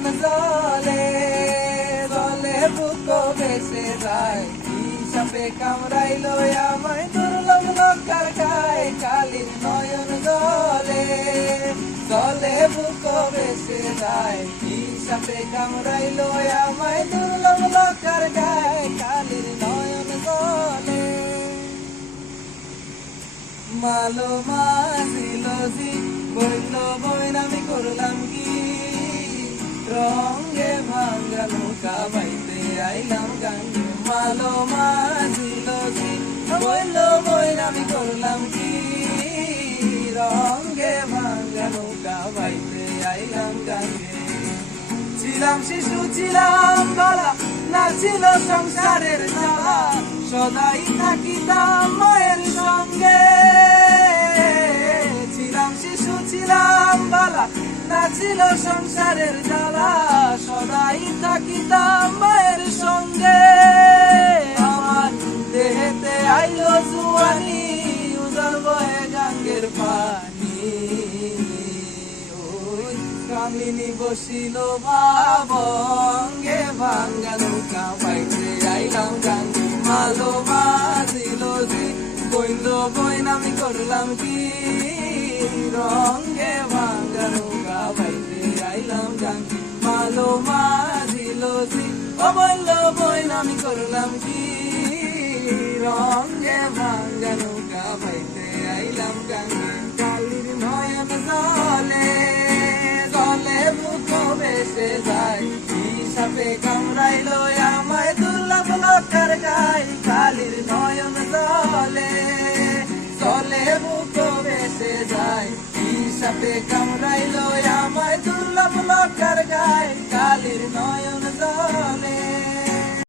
নয়ন জলে জলে বুক ভেসে যায় সাপে কামড়াইলো আমায় দুর্লভ লঙ্কার গায়ে কালির নয়ন জলে জলে বুক ভেসে যায় সাপে কামড়াইলো আমায় দুর্লভ লঙ্কার গায়ে কালির নয়ন জলে মালো মাঝিল জি বইল বইন আমি করলাম কি রঙে ভাঙ্গা নৌকা বাইতে আইলাম গাঙ্গে মালো মাঝিল জি বইল বইন আমি করলাম কি রঙে ভাঙ্গা নৌকা বাইতে আইলাম গাঙ্গে ছিলাম শিশু ছিলাম বালা না ছিল সংসারের জ্বালা সদাই থাকিতাম মায়ের সঙ্গে ছিলাম শিশু ছিলাম বালা না ছিল সংসারের জ্বালা সদাই থাকিতাম মায়ের সঙ্গে আমার দেহেতে আইলো জুয়ানি উজল বয়ে গাঙ্গের পানি কামিনী বসিল ভাবঙ্গে ভাঙ্গা নৌকা বাইতে আইলাম গাঙ্গে মালো মাঝিল যে বইল বইন আমি করলাম কি রঙে ভাঙ্গা নৌকা বাইতে আইলাম গাঙ্গে মালো মাঝিল যে বইল বইন আমি করলাম কি রঙে ভাঙ্গা নৌকা বাইতে আইলাম গাঙ্গে কালির নয়ন জলে জলে বুক ভেসে যায় সাপে কামড়াইলো আমায় দুর্লভ লঙ্কার গায়ে কালির নয়ন জলে জলে বুক ভেসে যায় সাপে কামড়াইলো আমায় দুর্লভ লঙ্কার গায়ে কালির নয়ন জলে